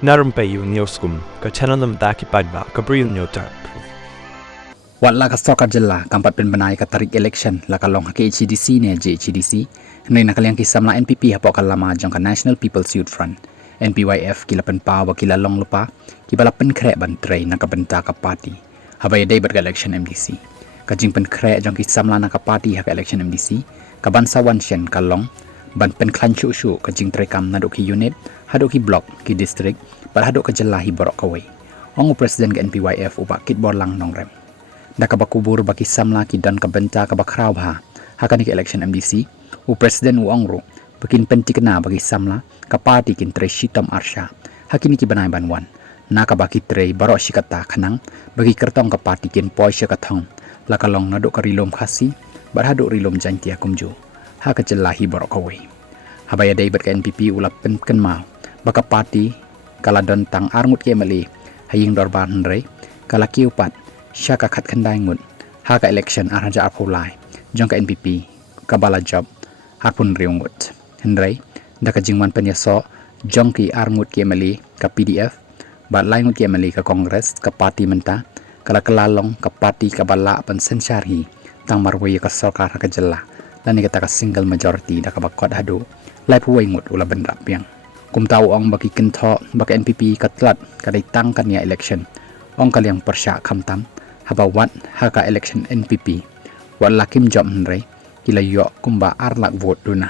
Narum payu nioskum, ka chananam daki padba, ka brill nyotar. วัดลากสกัดจลากำปัดเป็นบนายกตริก election ลากลองฮัก HDC เนี่ย JHDC ในนักเลี้ยงกิสำลัก NPP ฮับปอกลามาจงกับ National People's Youth Front NPYF กิลาเป็นปาวกิลาลองลุปะกิบลาเป็นแคร์บันเทรนักบันตากับปาร์ตี้ฮับไปได้บัดกับ election MDC ก็จึงเป็นแคร์จงกิสำลักนักปาร์ตี้ฮัก election MDC กับบันสวรรค์เชนกัลลองบันเป็นคลันชูก็จึงเตรียมนัดกิยูนิตฮัดกิบล็อกกิดิสตริกบัดฮัดกิจลาฮิบรอกเอาไว้องค์ President กับ NPYF อุปกิจบอลลังนองเรมดักบักkubur bagi samla ki dan kabenta ka bakraw ha hakani ke election MDC u president u angro bikin pentikna bagi samla ka party kin tre shitam arsha hakini ki banai banwan na ka baki tre baro shikata khanang bagi kertong ka party kin poi shakathong la ka long nado ka rilom khasi barhado rilom jantia kumju ha ka jelahi baro kawe habaya dai bat ka NPP ulap pen kenma baka party kala don tang arngut ke mali haying dorban re kala kiupat Syaka kat kendai ngut haka election araja apulai jongka NPP kabala job harpun riungut hendrai daka jingman penyaso jongki arngut kiamali ka PDF bat lai ngut kiamali ka kongres ka parti menta kala kelalong ka parti kabala pan sensyari tang marwaya ka sarkar ka jella dan ni kata ka single majority daka bakot hadu lai puwai ngut ula benda piang kum tau ong baki kentho baka NPP katlat kadai tang kan ya election ong kaliang persya khamtam habawat haka election NPP wat lakim job nrai kila yo kumba arlak vote duna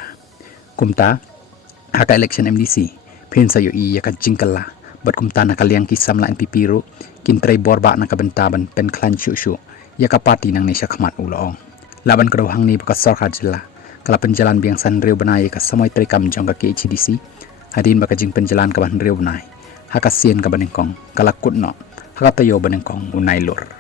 kumta haka election MDC pin sayo I yaka jingkala bat kumta nakaliang kisam la NPP ru kintrai borba nakabentaban pen klan shu yaka party nang nesya khmat ulong laban kedawhang ni baka sarkar jilla kala penjalan biang san riu banai ka samoy trikam jongka ke HDC hadin baka jing penjalan ka ban riu banai haka sien ka banengkong kala kutno haka tayo banengkong unai lur